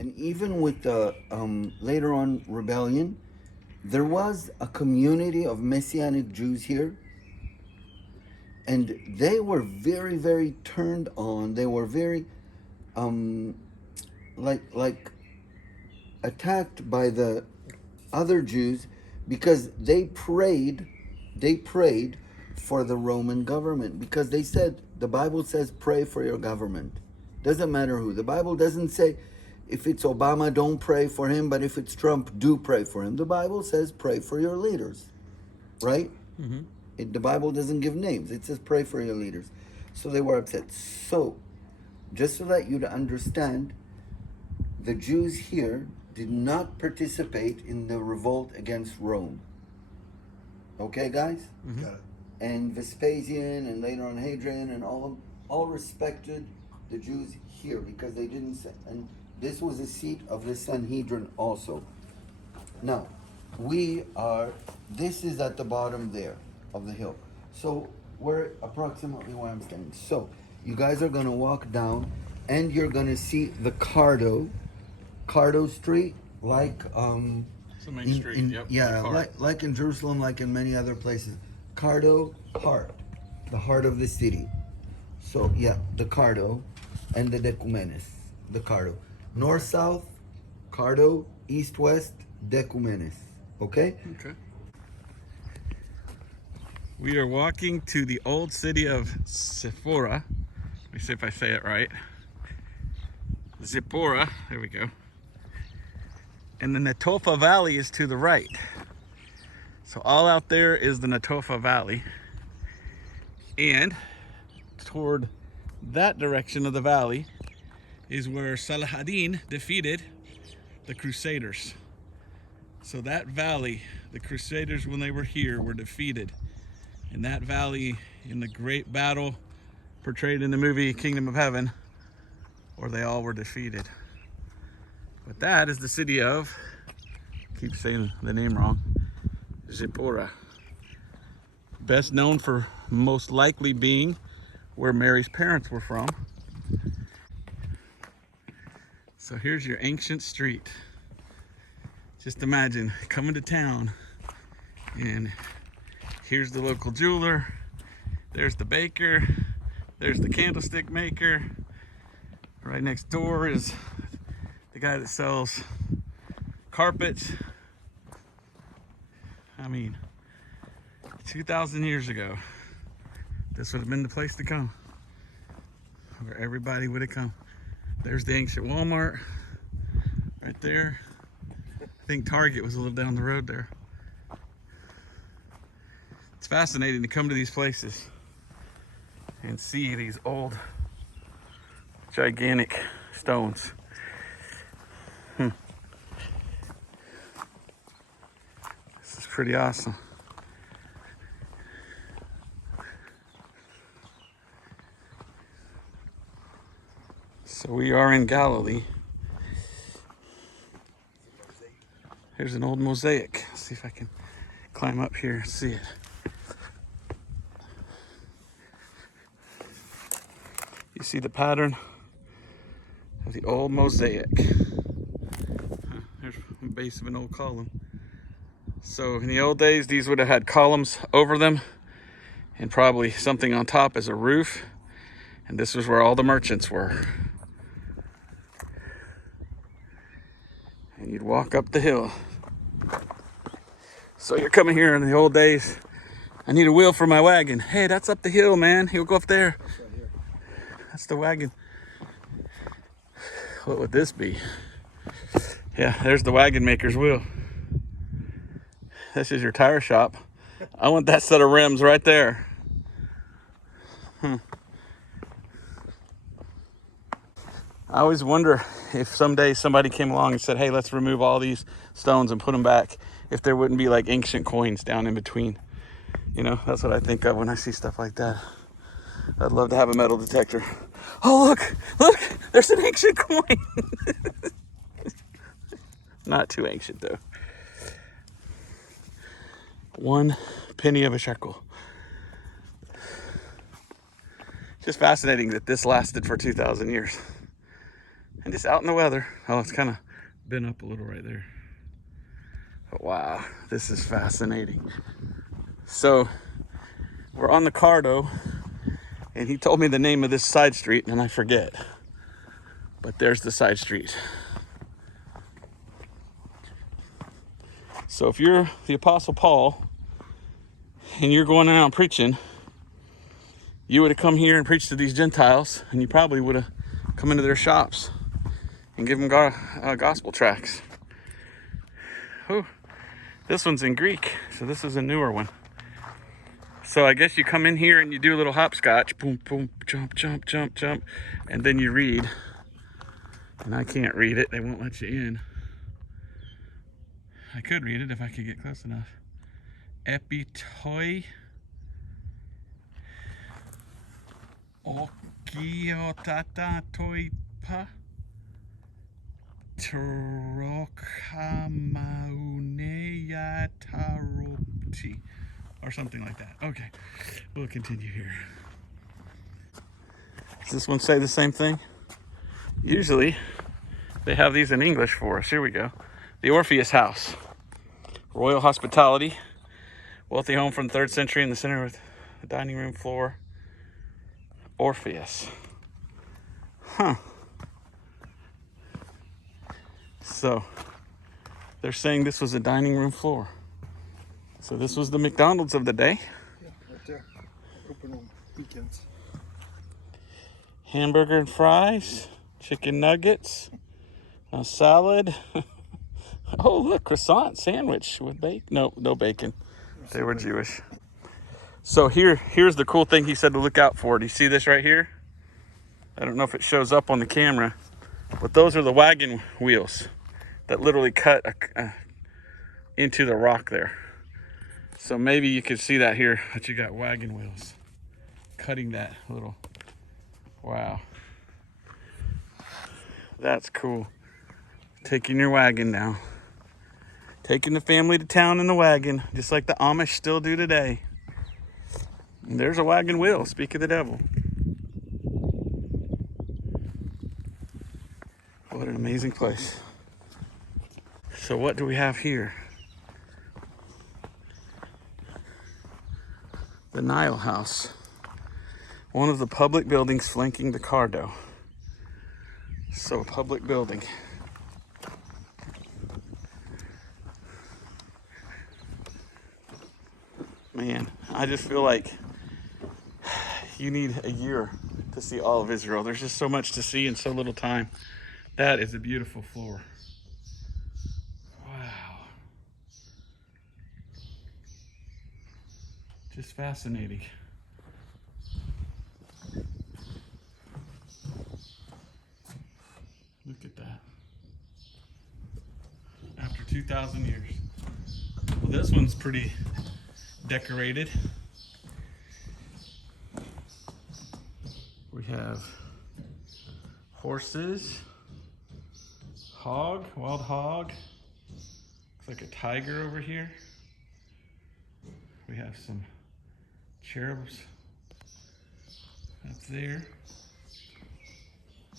And even with the later on rebellion, there was a community of Messianic Jews here, and they were very, very turned on. They were very um, like attacked by the other Jews because they prayed for the Roman government because they said the Bible says pray for your government. Doesn't matter who. The Bible doesn't say if it's Obama don't pray for him, but if it's Trump do pray for him. The Bible says pray for your leaders, right? Mm-hmm. The Bible doesn't give names. It says pray for your leaders. So they were upset. So just so that you'd understand, the Jews here did not participate in the revolt against Rome. Okay, guys? Mm-hmm. Got it. And Vespasian and later on Hadrian and all respected the Jews here because they didn't say, and this was a seat of the Sanhedrin also. Now, this is at the bottom there of the hill. So we're approximately where I'm standing. So you guys are gonna walk down and you're gonna see the Cardo Street, like It's the main street. Yep. yeah, the car. like in Jerusalem, like in many other places. Cardo, heart, the heart of the city. So yeah, the Cardo, and the Decumenes, the Cardo, north south, Cardo, east west, Decumenes. Okay. Okay. We are walking to the old city of Zippori. Let me see if I say it right. Zippori. There we go. And the Netofa Valley is to the right. So all out there is the Netofa Valley. And toward that direction of the valley is where Saladin defeated the Crusaders. So that valley, the Crusaders, when they were here, were defeated. In that valley, in the great battle portrayed in the movie Kingdom of Heaven, where they all were defeated. But that is the city of, keep saying the name wrong, Zippori. Best known for most likely being where Mary's parents were from. So here's your ancient street. Just imagine coming to town and here's the local jeweler, there's the baker, there's the candlestick maker. Right next door is the guy that sells carpets. I mean, 2,000 years ago, this would have been the place to come, where everybody would have come. There's the ancient Walmart right there. I think Target was a little down the road there. It's fascinating to come to these places and see these old, gigantic stones. This is pretty awesome. So we are in Galilee. Here's an old mosaic. Let's see if I can climb up here and see it. You see the pattern of the old mosaic. There's the base of an old column. So in the old days, these would have had columns over them and probably something on top as a roof. And this was where all the merchants were. And you'd walk up the hill. So you're coming here in the old days. I need a wheel for my wagon. Hey, that's up the hill, man. He'll go up there. That's the wagon. What would this be? Yeah, there's the wagon maker's wheel. This is your tire shop. I want that set of rims right there. I always wonder if someday somebody came along and said, hey, let's remove all these stones and put them back, if there wouldn't be like ancient coins down in between. You know, that's what I think of when I see stuff like that. I'd love to have a metal detector. Oh, look, there's an ancient coin. Not too ancient though. 1 penny of a shekel. Just fascinating that this lasted for 2,000 years. And And just out in the weather. Oh, it's kind of been up a little right there. But wow, this is fascinating. So we're on the Cardo, and he told me the name of this side street, and I forget. But there's the side street. So if you're the Apostle Paul and you're going out preaching, you would have come here and preached to these Gentiles, and you probably would have come into their shops and give them gospel tracts. Oh, this one's in Greek, so this is a newer one. So I guess you come in here and you do a little hopscotch, boom, boom, jump, jump, jump, jump, and then you read. And I can't read it, they won't let you in. I could read it if I could get close enough. Epitoi okiotata toipa trokamauneataropti, or something like that. Okay, we'll continue here. Does this one say the same thing? Usually they have these in English for us. Here we go. The Orpheus House. Royal hospitality. Wealthy home from the 3rd century in the center with the dining room floor. Orpheus. Huh. So they're saying this was a dining room floor. So this was the McDonald's of the day. Yeah, right there. Open on weekends. Hamburger and fries, chicken nuggets, a salad. Oh, look, croissant sandwich with bacon. No bacon. They were Jewish. So here's the cool thing he said to look out for. Do you see this right here? I don't know if it shows up on the camera, but those are the wagon wheels that literally cut into the rock there. So maybe you can see that here, that you got wagon wheels cutting that little. Wow. That's cool. Taking your wagon down. Taking the family to town in the wagon, just like the Amish still do today. And there's a wagon wheel, speak of the devil. What an amazing place. So what do we have here? The Nile House. One of the public buildings flanking the Cardo. So a public building. Man, I just feel like you need a year to see all of Israel. There's just so much to see in so little time. That is a beautiful floor. Wow. Just fascinating. Look at that. After 2,000 years. Well, this one's pretty decorated. We have horses, hog, wild hog. Looks like a tiger over here. We have some cherubs up there.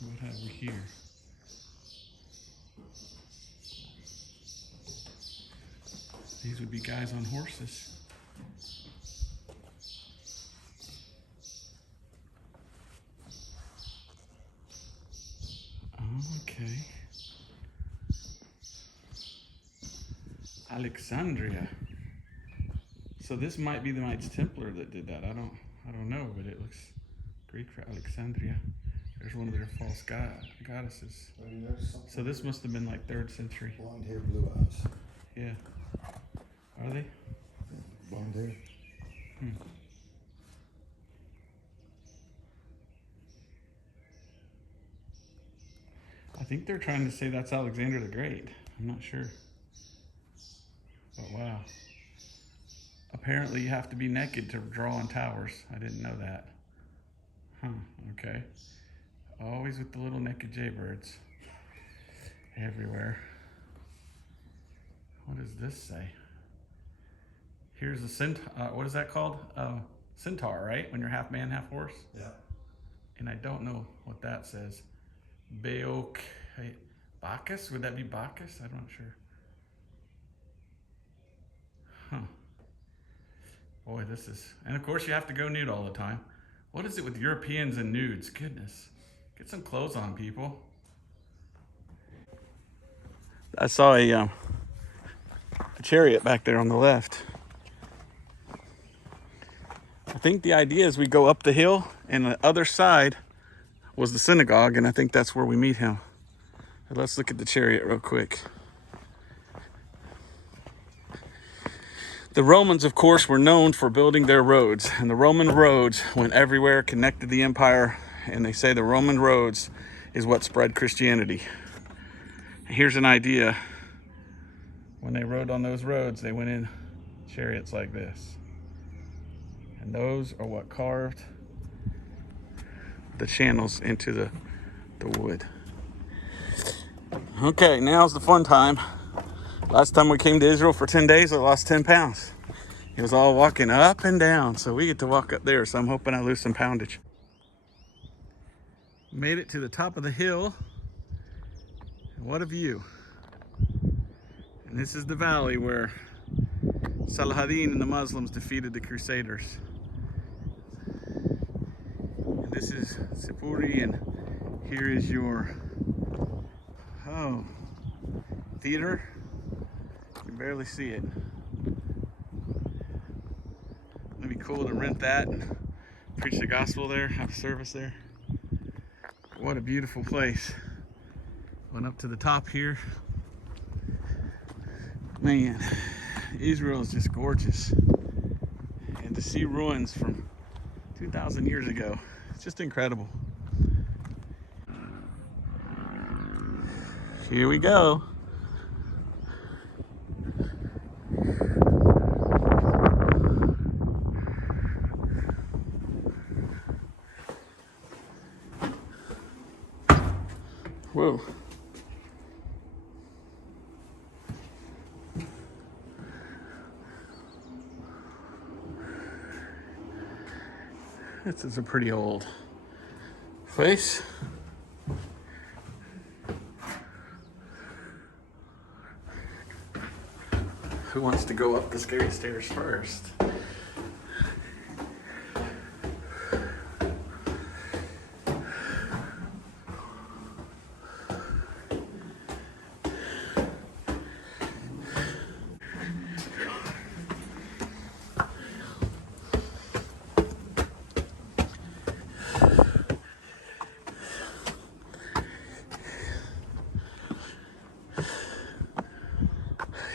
What have we here? These would be guys on horses. Okay. Alexandria. So this might be the Knights Templar that did that. I don't know, but it looks Greek for Alexandria. There's one of their false goddesses. So this must have been like 3rd century. Blonde hair, blue eyes. Yeah. Are they? Blonde hair. I think they're trying to say that's Alexander the Great. I'm not sure. But wow. Apparently you have to be naked to draw on towers. I didn't know that. Huh, okay. Always with the little naked jaybirds everywhere. What does this say? Here's a centaur. What is that called? Centaur, right? When you're half man, half horse? Yeah. And I don't know what that says. Baok Bacchus? Would that be Bacchus? I'm not sure. Huh. Boy, this is... And of course you have to go nude all the time. What is it with Europeans and nudes? Goodness. Get some clothes on, people. I saw a chariot back there on the left. I think the idea is we go up the hill, and the other side was the synagogue, and I think that's where we meet him. But let's look at the chariot real quick. The Romans, of course, were known for building their roads, and the Roman roads went everywhere, connected the empire, and they say the Roman roads is what spread Christianity. Here's an idea. When they rode on those roads, they went in chariots like this. And those are what carved the channels into the wood. Okay, now's the fun time. Last time we came to Israel for 10 days, I lost 10 pounds. It was all walking up and down, so we get to walk up there, so I'm hoping I lose some poundage. Made it to the top of the hill. What a view. And this is the valley where Saladin and the Muslims defeated the Crusaders. And this is Zippori, and here is your theater. You can barely see it. It'd be cool to rent that and preach the gospel there, have a service there. What a beautiful place. Went up to the top here. Man, Israel is just gorgeous. And to see ruins from 2,000 years ago, it's just incredible. Here we go. Whoa. This is a pretty old place. Who wants to go up the scary stairs first?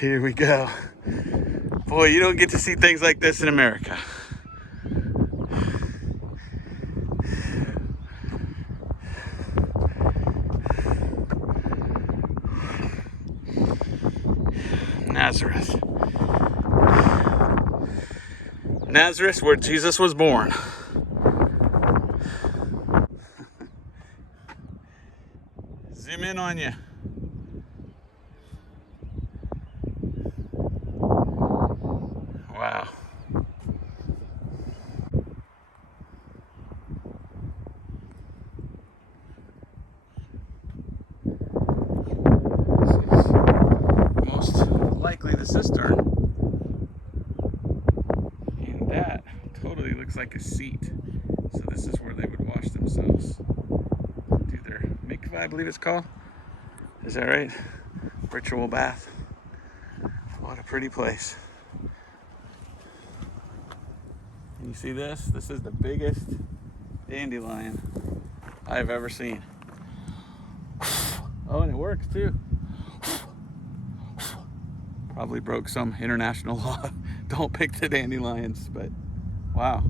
Here we go. Boy, you don't get to see things like this in America. Nazareth. Nazareth, where Jesus was born. Zoom in on you. Wow. This is most likely the cistern. And that totally looks like a seat. So this is where they would wash themselves. Do their mikvah, I believe it's called. Is that right? Ritual bath. What a pretty place. You see this? This is the biggest dandelion I've ever seen. Oh, and it works too. Probably broke some international law. Don't pick the dandelions, but wow.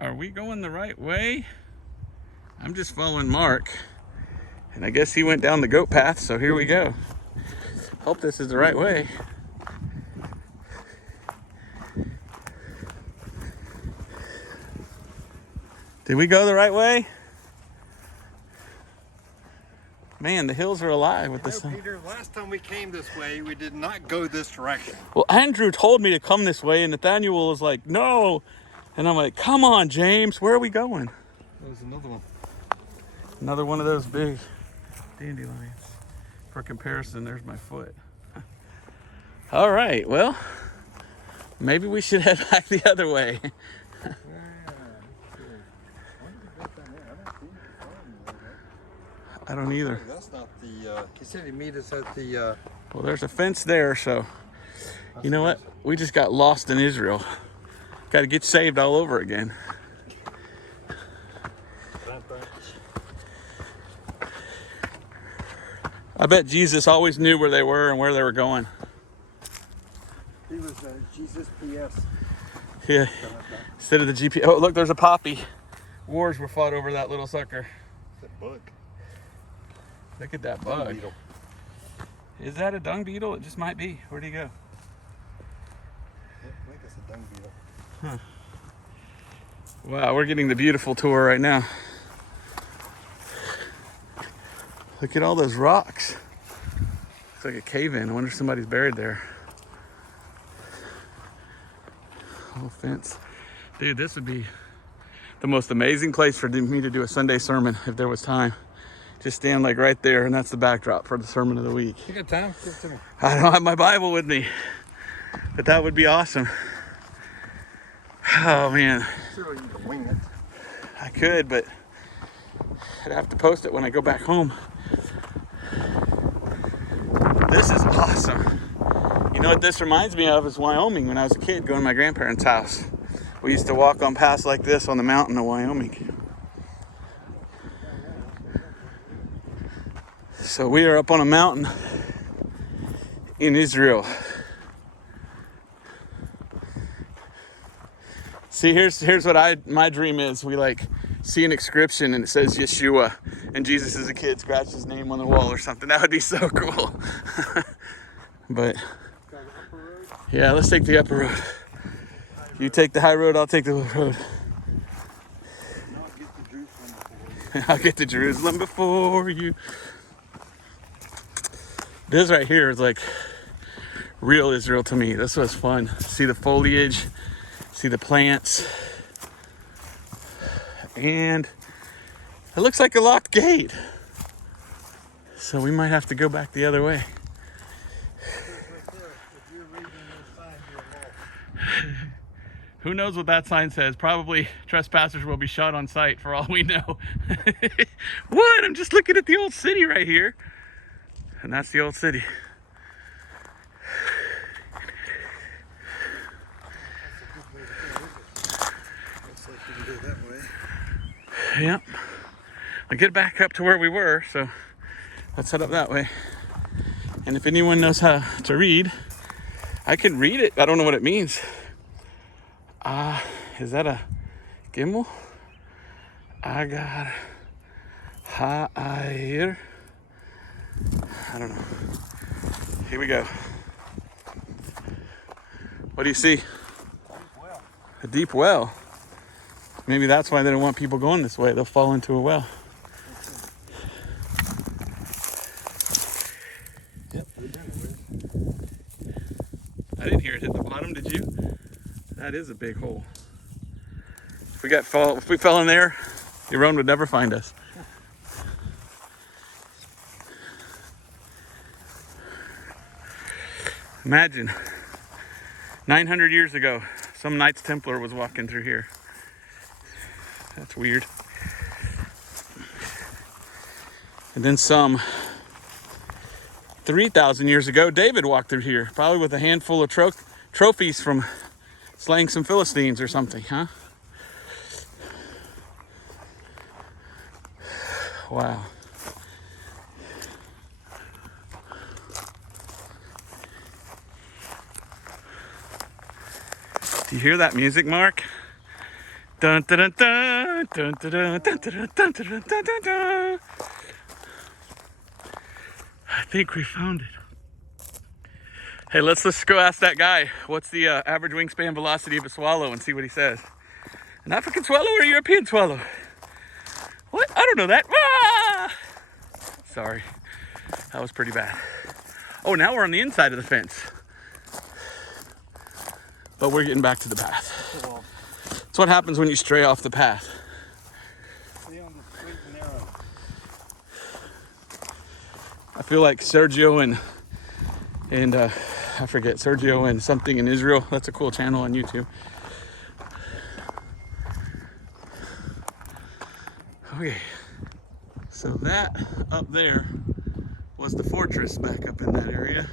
Are we going the right way? I'm just following Mark, and I guess he went down the goat path, so here we go. Hope this is the right way. Did we go the right way? Man, the hills are alive with the sun. Peter, last time we came this way, we did not go this direction. Well, Andrew told me to come this way, and Nathaniel was like, no. And I'm like, come on, James, where are we going? There's another one. Another one of those big dandelions. For comparison, there's my foot. All right, well, maybe we should head back the other way. I don't either. That's not the, he said he'd meet us at the, Well, there's a fence there, so you know what? We just got lost in Israel. Got to get saved all over again. I bet Jesus always knew where they were and where they were going. he was Jesus PS. Yeah. Instead of the GPS. Oh, look, there's a poppy. Wars were fought over that little sucker. It's a bug. Look at that Dung bug. beetle. Is that a dung beetle? It just might be. Where'd he go? I think it's a dung beetle. Huh. Wow, we're getting the beautiful tour right now. Look at all those rocks. Looks like a cave-in. I wonder if somebody's buried there. Whole fence. Dude, this would be the most amazing place for me to do a Sunday sermon if there was time. Just stand like right there, and that's the backdrop for the sermon of the week. You got time? Give it to me. I don't have my Bible with me, but that would be awesome. Oh man, Sure, you can wing it. I could, but I'd have to post it when I go back home. This is awesome. You know what this reminds me of is Wyoming when I was a kid going to my grandparents' house. We used to walk on paths like this on the mountain of Wyoming. So we are up on a mountain in Israel. See, here's what my dream is. We like see an inscription and it says Yeshua, and Jesus as a kid scratched his name on the wall or something. That would be so cool. But yeah, let's take the upper road. You take the high road, I'll take the low road. I'll get to Jerusalem before you. This right here is like real Israel to me. This was fun. See the foliage, see the plants, and it looks like a locked gate. So we might have to go back the other way. Who knows what that sign says? Probably trespassers will be shot on sight for all we know. What? I'm just looking at the old city right here. And that's the old city. Looks like you can go that way. Yep. I'll get back up to where we were, so let's head up that way. And if anyone knows how to read, I can read it. I don't know what it means. Is that a gimel? Agar ha'air. I don't know. Here we go. What do you see? A deep well. Maybe that's why they don't want people going this way. They'll fall into a well. Yep, we've been away. I didn't hear it hit the bottom, did you? That is a big hole. If we fell in there, Yaron would never find us. Imagine, 900 years ago, some Knights Templar was walking through here. That's weird. And then some 3,000 years ago, David walked through here, probably with a handful of trophies from slaying some Philistines or something, huh? Wow. Do you hear that music, Mark? Dun dun dun dun dun dun dun dun dun dun dun dun dun dun. I think we found it. Hey, let's go ask that guy, what's the average wingspan velocity of a swallow, and see what he says. An African swallow or a European swallow? What? I don't know that. Ah! Sorry, that was pretty bad. Oh, now we're on the inside of the fence. But we're getting back to the path. That's what happens when you stray off the path. I feel like Sergio and I forget, Sergio and something in Israel. That's a cool channel on YouTube. Okay, so that up there was the fortress back up in that area.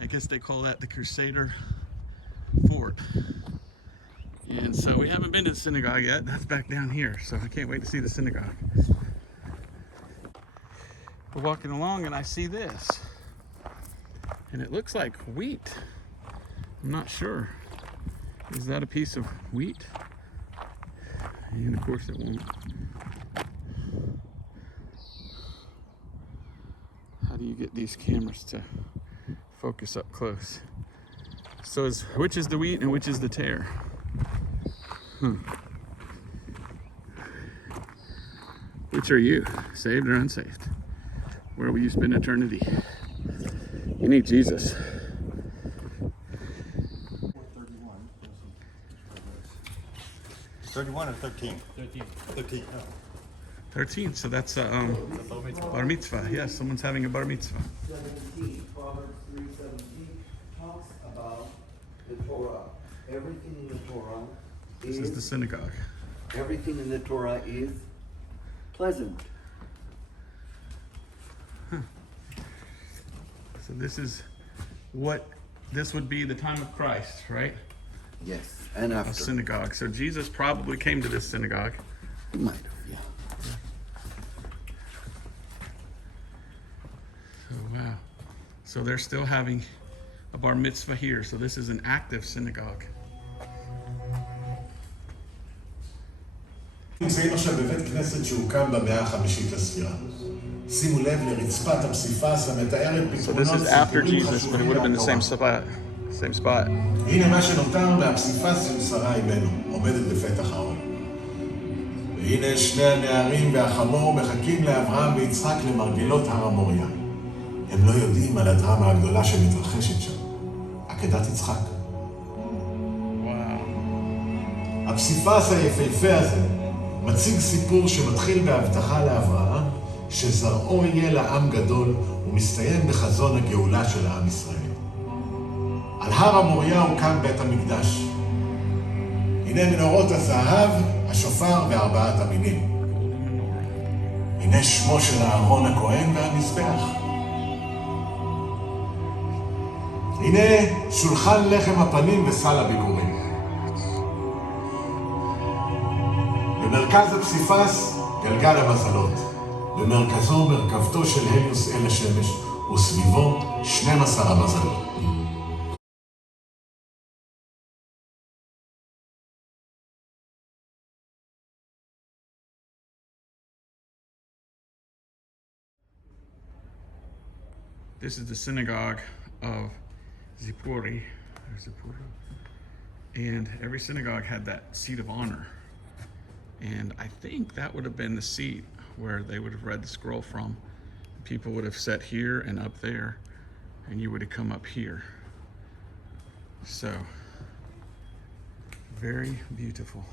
I guess they call that the Crusader Fort. And so we haven't been to the synagogue yet. That's back down here, so I can't wait to see the synagogue. We're walking along and I see this. And it looks like wheat. I'm not sure. Is that a piece of wheat? And of course it won't. How do you get these cameras to focus up close? So which is the wheat and which is the tare? Which are you, saved or unsaved? Where will you spend eternity? You need Jesus. 31 or 13? 13. 13. 13, so that's bar mitzvah. Yes, someone's having a bar mitzvah. 17, Proverbs 3:17 talks about the Torah. Everything in the Torah This is the synagogue. everything in the Torah is pleasant. So this is this would be the time of Christ, right? Yes, and A after. synagogue. So Jesus probably came to this synagogue. He might have, yeah. Oh, wow. So they're still having a bar mitzvah here. So this is an active synagogue. נמצאים עכשיו בבית כנסת שהוקם במאה החמישית לספירה. שימו לב לרצפת הפסיפס המתארת So this פתרונות is after סיפורים Jesus, but it חשובים would have been the same מהתורה. spot. Same spot. הנה מה שנותר מהפסיפס של שרה אימנו, עומדת בפתח האוהל. והנה שני הנערים והחמור מחכים לאברהם ויצחק למרגלות הר המוריה. הם לא יודעים על הדרמה הגדולה שמתרחשת שם. עקדת יצחק. Wow. הפסיפס היפהפה הזה מציג סיפור שמתחיל בהבטחה לאברהם שזרעו יהיה לעם גדול ומסתיים בחזון הגאולה של העם ישראל. על הר המוריה הוקם בית המקדש. הנה מנורות הזהב, השופר וארבעת המינים. הנה שמו של אהרון הכהן והמזבח. הנה שולחן לחם הפנים וסל הביקורים. במרכז הפסיפס גלגל המזלות. במרכזו מרכבתו של הליוס אל השמש וסביבו 12 המזלות. This is the synagogue of Zippori. And every synagogue had that seat of honor. And I think that would have been the seat where they would have read the scroll from. People would have sat here and up there, and you would have come up here. So, very beautiful.